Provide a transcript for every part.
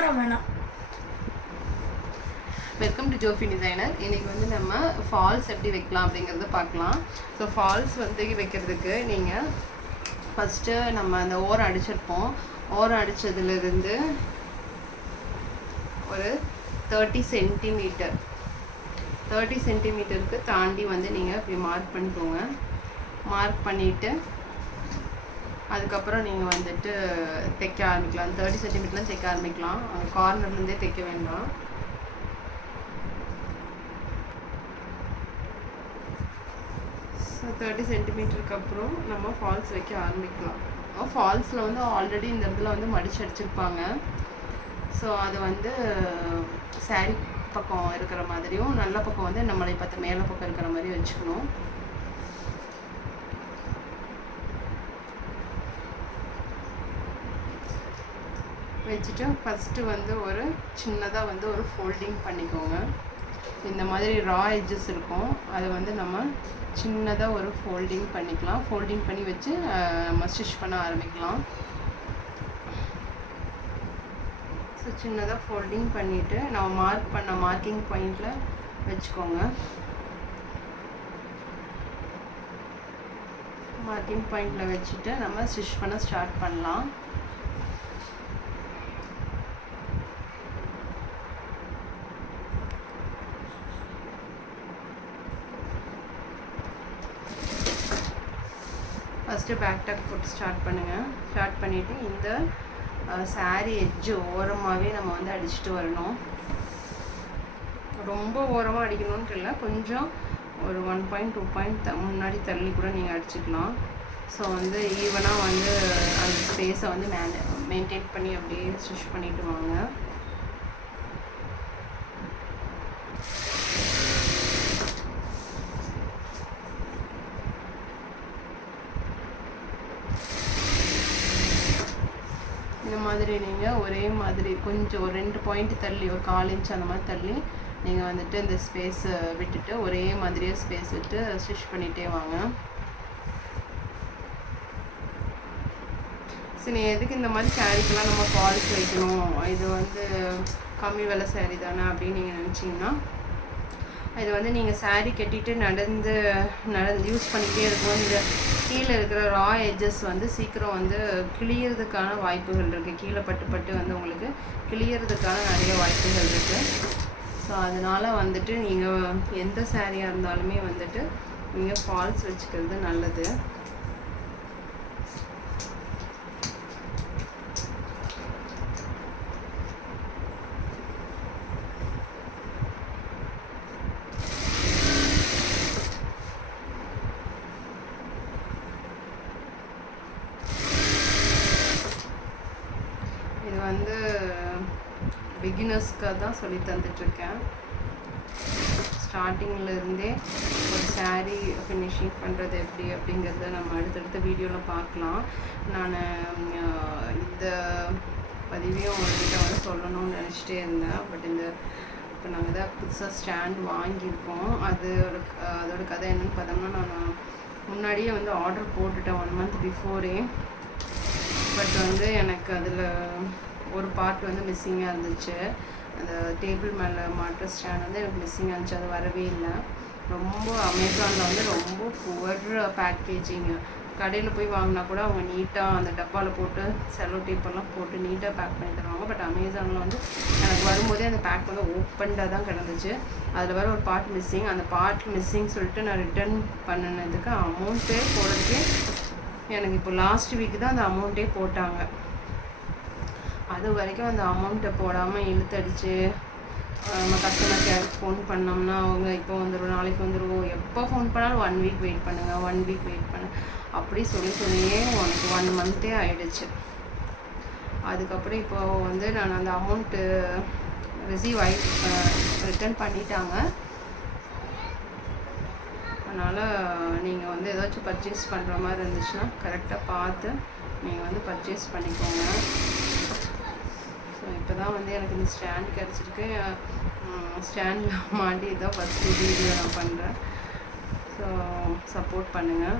வேணாம். Welcome to ஜோஃபி designer இன்னைக்கு வந்து நம்ம ஃபால்ஸ் எப்படி வைக்கலாம் அப்படிங்கிறத பார்க்கலாம். ஸோ ஃபால்ஸ் வந்து வைக்கிறதுக்கு நீங்கள் ஃபஸ்ட்டு நம்ம அந்த ஓரம் அடிச்சிருப்போம். ஓரம் அடித்ததுலேருந்து ஒரு தேர்ட்டி சென்டிமீட்டர் தேர்ட்டி சென்டிமீட்டருக்கு தாண்டி வந்து நீங்கள் இப்படி மார்க் பண்ணிக்கோங்க. மார்க் பண்ணிவிட்டு அதுக்கப்புறம் நீங்கள் வந்துட்டு தைக்க ஆரம்பிக்கலாம். தேர்ட்டி சென்டிமீட்டர்லாம் தைக்க ஆரம்பிக்கலாம். கார்னர்லேருந்தே தைக்க வேண்டாம். ஸோ தேர்ட்டி சென்டிமீட்டருக்கு அப்புறம் நம்ம ஃபால்ஸ் வைக்க ஆரம்பிக்கலாம். ஃபால்ஸில் வந்து ஆல்ரெடி இந்த இடத்துல வந்து மடிச்சு அடிச்சிருப்பாங்க. ஸோ அது வந்து சாரி பக்கம் இருக்கிற மாதிரியும் நல்ல பக்கம் வந்து நம்மளை பார்த்து மேலே பக்கம் இருக்கிற மாதிரி வச்சுக்கணும். வச்சுட்டு ஃபஸ்ட்டு வந்து ஒரு சின்னதாக வந்து ஒரு ஃபோல்டிங் பண்ணிக்கோங்க. இந்த மாதிரி ரா எஜ்ஜஸ் இருக்கும். அதை வந்து நம்ம சின்னதாக ஒரு ஃபோல்டிங் பண்ணிக்கலாம். ஃபோல்டிங் பண்ணி வச்சு நம்ம ஸ்டிச் பண்ண ஆரம்பிக்கலாம். ஸோ சின்னதாக ஃபோல்டிங் பண்ணிவிட்டு நம்ம மார்க் பண்ண மார்க்கிங் பாயிண்டில் வச்சுக்கோங்க. மார்க்கிங் பாயிண்டில் வச்சுட்டு நம்ம ஸ்டிச் பண்ண ஸ்டார்ட் பண்ணலாம். ஃபஸ்ட்டு பேக் டக் போட்டு ஸ்டார்ட் பண்ணுங்கள் ஸ்டார்ட் பண்ணிவிட்டு இந்த saree எட்ஜு ஓரமாகவே நம்ம வந்து அடிச்சுட்டு வரணும். ரொம்ப ஓரமாக அடிக்கணும்னு இல்லை கொஞ்சம் ஒரு ஒன் பாயிண்ட் டூ பாயிண்ட் முன்னாடி தள்ளி கூட நீங்கள் அடிச்சுக்கலாம். ஸோ வந்து ஈவனாக வந்து அந்த ஸ்பேஸை வந்து மேனே மெயின்டைன் பண்ணி அப்படியே ஸ்டிச் பண்ணிவிட்டு வாங்க இந்த மாதிரி நீங்கள் ஒரே மாதிரி கொஞ்சம் ஒரு ரெண்டு பாயிண்ட் தள்ளி ஒரு கால் இன்ச் அந்த மாதிரி தள்ளி நீங்கள் வந்துட்டு இந்த ஸ்பேஸை விட்டுட்டு ஒரே மாதிரியே ஸ்பேஸ் விட்டு ஸ்டிச் பண்ணிகிட்டே வாங்க. சரி எதுக்கு இந்த மாதிரி சாரீக்கெல்லாம் நம்ம ஃபால்ஸ் வைக்கணும்? இது வந்து கம்மி விலை saree தானே அப்படின்னு நீங்கள் நினச்சிங்கன்னா இது வந்து நீங்கள் saree கட்டிட்டு நடந்து நடந்து யூஸ் பண்ணிக்கிட்டே இருக்கும் இந்த கீழே இருக்கிற ரா எஜஸ் வந்து சீக்கிரம் வந்து கிளியறதுக்கான வாய்ப்புகள் இருக்குது கீழே பட்டு பட்டு வந்து உங்களுக்கு கிளியறதுக்கான நிறைய வாய்ப்புகள் இருக்குது ஸோ அதனால் வந்துட்டு நீங்கள் எந்த சேரீயாக இருந்தாலுமே வந்துட்டு நீங்கள் ஃபால்ஸ் வச்சுக்கிறது நல்லது. இது வந்து பிகினர்ஸ்க்காக தான் சொல்லி தந்துட்டுருக்கேன். ஸ்டார்டிங்கிலருந்தே ஒரு சாரீ ஃபினிஷிங் பண்ணுறது எப்படி அப்படிங்கிறத நம்ம அடுத்தடுத்த வீடியோவில் பார்க்கலாம். நான் இந்த பதிவையும் உங்கள்கிட்ட வந்து சொல்லணும்னு நினச்சிட்டே இருந்தேன். பட் இந்த இப்போ நாங்கள் தான் புதுசாக ஸ்டாண்ட் வாங்கியிருக்கோம். அது க- அதோட கதை என்னென்னு பார்த்தோம்னா நான் முன்னாடியே வந்து ஆர்டர் போட்டுட்டேன் ஒன் மந்த் பிஃபோரே பட் வந்து எனக்கு அதில் ஒரு பார்ட் வந்து மிஸ்ஸிங்காக இருந்துச்சு. அந்த டேபிள் மேலே மாட்டுற ஸ்டாண்ட் வந்து எனக்கு மிஸ்ஸிங்காக இருந்துச்சு. அது வரவே இல்லை. ரொம்ப அமேசானில் வந்து ரொம்ப புவர் பேக்கேஜிங் கடையில் போய் வாங்கினா கூட அவங்க நீட்டாக அந்த டப்பாவில் போட்டு செலோ டேப்பெல்லாம் போட்டு நீட்டாக பேக் பண்ணி தருவாங்க. பட் அமேசானில் வந்து எனக்கு வரும்போதே அந்த பேக் வந்து ஓப்பன்டாக தான் கிடந்துச்சு. அதில் வர ஒரு பார்ட் மிஸ்ஸிங் அந்த பார்ட் மிஸ்ஸிங் சொல்லிட்டு நான் ரிட்டர்ன் பண்ணினதுக்கு அமௌண்ட்டே போடுறதுக்கே எனக்கு இப்போ லாஸ்ட் வீக் தான் அந்த அமௌண்ட்டே போட்டாங்க. அது வரைக்கும் அந்த அமௌண்ட்டை போடாமல் இழுத்தடிச்சு நம்ம கஸ்டமர் கேருக்கு ஃபோன் பண்ணோம்னா அவங்க இப்போ வந்துடும் நாளைக்கு வந்துடுவோம் எப்போ ஃபோன் பண்ணாலும் ஒன் வீக் வெயிட் பண்ணுங்கள் ஒன் வீக் வெயிட் பண்ணு. அப்படி சொல்லி சொல்லியே உனக்கு ஒன் மந்த்தே ஆயிடுச்சு. அதுக்கப்புறம் இப்போ வந்து நான் அந்த அமௌண்ட்டு ரிசீவ் ஆகி ரிட்டர்ன் பண்ணிட்டாங்க. அதனால் நீங்கள் வந்து ஏதாச்சும் பர்ச்சேஸ் பண்ணுற மாதிரி இருந்துச்சுன்னா கரெக்டாக பார்த்து நீங்கள் வந்து பர்ச்சேஸ் பண்ணிக்கோங்க. ஸோ இப்போ தான் வந்து எனக்கு இந்த ஸ்டாண்ட் கிடச்சிருக்கு. ஸ்டாண்டில் மாட்டி தான் ஃபஸ்ட்டு வீடியோ நான் பண்ணுறேன் ஸோ சப்போர்ட் பண்ணுங்கள்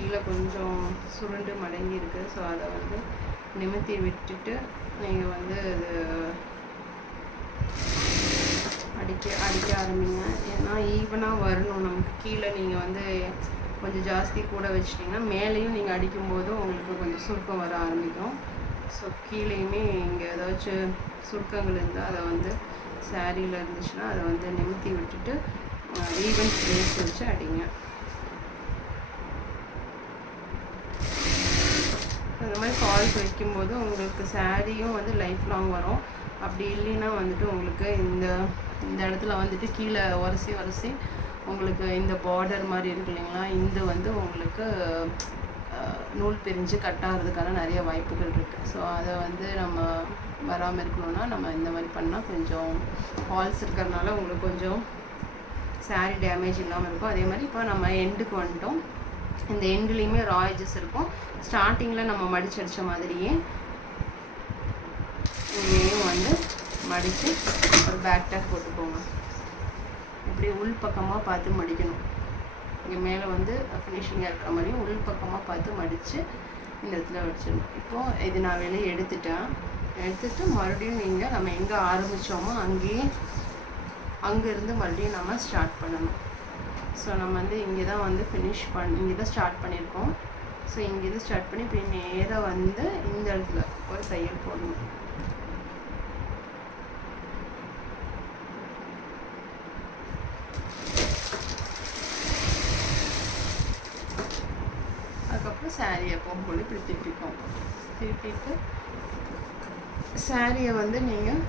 இடத்துல கொஞ்சம் சுருண்டு மடங்கி இருக்குது ஸோ அதை வந்து நிமித்தி விட்டுட்டு நீங்கள் வந்து அது அடிக்க அடிக்க ஆரம்பிங்க. ஏன்னா ஈவனாக வரணும். நமக்கு கீழே நீங்கள் வந்து கொஞ்சம் ஜாஸ்தி கூட வச்சிட்டிங்கன்னா மேலேயும் நீங்கள் அடிக்கும்போது உங்களுக்கு கொஞ்சம் சுருக்கம் வர ஆரம்பிக்கும். ஸோ கீழேயுமே இங்கே ஏதாச்சும் சுருக்கங்கள் இருந்தால் அதை வந்து சாரியில் இருந்துச்சுன்னா அதை வந்து நிமித்தி விட்டுட்டு ஈவன் ஸ்பேஸ் வச்சு அடிங்க அந்த மாதிரி ஃபால்ஸ் வைக்கும்போது உங்களுக்கு சாரியும் வந்து லைஃப் லாங் வரும். அப்படி இல்லைன்னா வந்துட்டு உங்களுக்கு இந்த இந்த இடத்துல வந்துட்டு கீழே உரசி உரசி உங்களுக்கு இந்த பார்டர் மாதிரி இருக்கு இல்லைங்களா இந்த வந்து உங்களுக்கு நூல் பிரிஞ்சு கட் ஆகிறதுக்கான நிறைய வாய்ப்புகள் இருக்குது ஸோ அதை வந்து நம்ம வராமல் இருக்கணும்னா நம்ம இந்த மாதிரி பண்ணால் கொஞ்சம் ஃபால்ஸ் இருக்கிறதுனால உங்களுக்கு கொஞ்சம் சாரி டேமேஜ் இல்லாமல் இருக்கும். அதே மாதிரி இப்போ நம்ம எண்டுக்கு வந்துட்டோம். இந்த எண்டுலேயுமே ராயஜஸ் இருக்கும். ஸ்டார்டிங்கில் நம்ம மடிச்சடித்த மாதிரியே இங்கேயும் வந்து மடித்து ஒரு பேக் டேக் போட்டுக்கோங்க. இப்படி உள் பக்கமாக பார்த்து மடிக்கணும். இங்கே மேலே வந்து ஃபினிஷிங்காக இருக்கிற மாதிரியும் உள் பக்கமாக பார்த்து மடித்து இந்த இடத்துல வச்சிடணும். இப்போது இது நான் வெளியே எடுத்துட்டேன். எடுத்துட்டு மறுபடியும் நீங்கள் நம்ம எங்கே ஆரம்பித்தோமோ அங்கேயே அங்கேருந்து மறுபடியும் நம்ம ஸ்டார்ட் பண்ணணும். ஸோ நம்ம வந்து இங்கே தான் வந்து ஃபினிஷ் பண் இங்கே தான் ஸ்டார்ட் பண்ணியிருக்கோம். ஸோ இங்கேருந்து ஸ்டார்ட் பண்ணி இப்போ நேராக வந்து இந்த இடத்துல ஒரு தையல் போடணும். அதுக்கப்புறம் சாரியை போகும்போது இப்படி திருப்பிக்கும் திருப்பிட்டு சாரியை வந்து நீங்கள்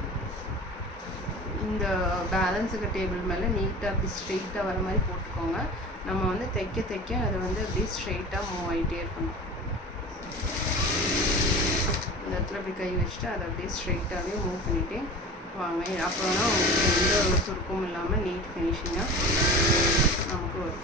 இந்த பேலன்ஸுக்கு டேபிள் மேலே நீட்டாக அப்படி ஸ்ட்ரெயிட்டாக வர மாதிரி போட்டுக்கோங்க. நம்ம வந்து தைக்க தைக்க அது வந்து அப்படியே ஸ்ட்ரெயிட்டாக மூவ் ஆகிட்டே இருக்கணும். இந்த இடத்துல அப்படி கை வச்சுட்டு அதை அப்படியே ஸ்ட்ரெயிட்டாகவே மூவ் பண்ணிகிட்டே வாங்க. அப்புறம் தான் உங்களுக்கு எந்த ஒரு சுருக்கமும் இல்லாமல் நீட் ஃபினிஷிங்காக நமக்கு வரும்.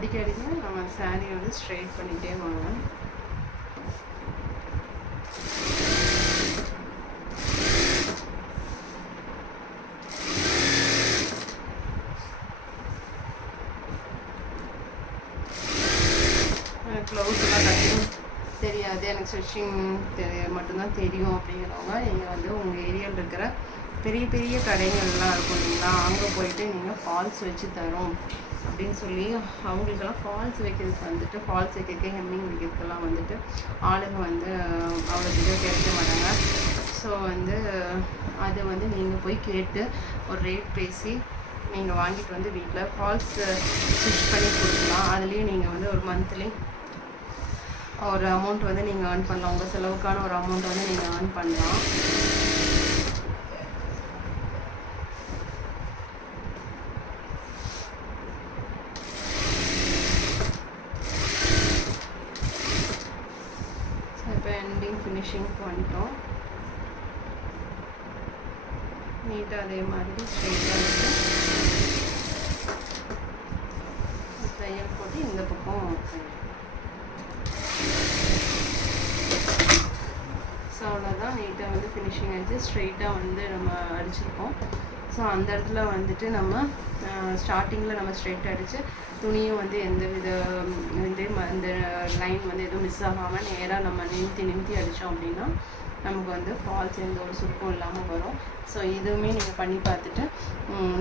அடிக்க நம்ம சாரீ வந்து ஸ்ட்ரெயிட் பண்ணிகிட்டே வாங்க க்ளவுஸ்லாம் தெரியாது. எனக்கு ஸ்டிச்சிங் தெரிய மட்டும்தான் தெரியும் அப்படிங்கிறவங்க நீங்கள் வந்து உங்கள் ஏரியாவில் இருக்கிற பெரிய பெரிய கடைகள்லாம் இருக்கும் இல்லைங்களா? அங்கே போயிட்டு நீங்கள் ஃபால்ஸ் வச்சு தரோம். அப்படின்னு சொல்லி அவங்களுக்கெல்லாம் ஃபால்ஸ் வைக்கிறதுக்கு வந்துட்டு ஃபால்ஸ் வைக்கிறதுக்கு ஹெம்மிங் வைக்கிறதுக்கெல்லாம் வந்துட்டு ஆளுங்க வந்து அவ்வளோ இது கிடைக்க மாட்டாங்க. ஸோ வந்து அதை வந்து நீங்கள் போய் கேட்டு ஒரு ரேட் பேசி நீங்கள் வாங்கிட்டு வந்து வீட்டில் ஃபால்ஸ் ஸ்டிச் பண்ணி கொடுக்கலாம். அதுலேயும் நீங்கள் வந்து ஒரு மந்த்லி ஒரு அமௌண்ட் வந்து நீங்கள் ஏர்ன் பண்ணலாம். உங்கள் செலவுக்கான ஒரு அமௌண்ட் வந்து நீங்கள் ஏர்ன் பண்ணலாம். ஃபினிஷிங்க்கு வந்துட்டோம் நீட்டாக அதே மாதிரி ஸ்ட்ரெயிட்டாக இருக்கும் தையல் போட்டு இந்த பக்கம் ஸோ அவ்வளோதான் நீட்டாக வந்து ஃபினிஷிங் ஆகிடுச்சு ஸ்ட்ரெயிட்டாக வந்து நம்ம அடிச்சிருக்கோம். ஸோ அந்த இடத்துல வந்துட்டு நம்ம ஸ்டார்டிங்கில் நம்ம ஸ்ட்ரெயிட் அடித்து துணியும் வந்து எந்த வித வந்து இந்த லைன் வந்து எதுவும் மிஸ் ஆகாமல் நேராக நம்ம நிமித்தி நிமித்தி அடித்தோம் அப்படின்னா நமக்கு வந்து ஃபால்ஸ் எந்த ஒரு சுருக்கம் இல்லாமல் வரும். ஸோ இதுவுமே நீங்கள் பண்ணி பார்த்துட்டு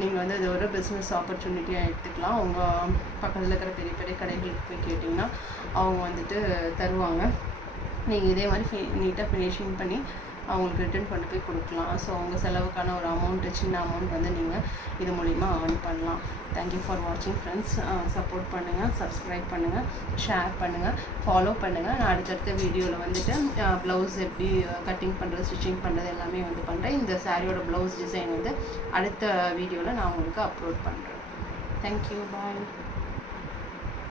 நீங்கள் வந்து அது ஒரு பிஸ்னஸ் ஆப்பர்ச்சுனிட்டியாக எடுத்துக்கலாம். உங்கள் பக்கத்தில் இருக்கிற பெரிய பெரிய கடைகளுக்கு போய் கேட்டிங்கன்னா அவங்க வந்துட்டு தருவாங்க. நீங்கள் இதே மாதிரி நீட்டாக ஃபினிஷிங் பண்ணி அவங்களுக்கு ரிட்டர்ன் கொண்டு போய் கொடுக்கலாம். ஸோ உங்கள் செலவுக்கான ஒரு அமௌண்ட்டு சின்ன அமௌண்ட் வந்து நீங்கள் இது மூலிமா ஏர்ன் பண்ணலாம். தேங்க்யூ ஃபார் வாட்சிங் ஃப்ரெண்ட்ஸ் சப்போர்ட் பண்ணுங்கள் சப்ஸ்கிரைப் பண்ணுங்கள் ஷேர் பண்ணுங்கள் ஃபாலோ பண்ணுங்கள் நான் அடுத்தடுத்த வீடியோவில் வந்துட்டு ப்ளவுஸ் எப்படி கட்டிங் பண்ணுறது ஸ்டிச்சிங் பண்ணுறது எல்லாமே வந்து பண்ணுறேன் இந்த சாரியோட ப்ளவுஸ் டிசைன் வந்து அடுத்த வீடியோவில் நான் உங்களுக்கு அப்லோட் பண்ணுறேன் தேங்க்யூ பாய்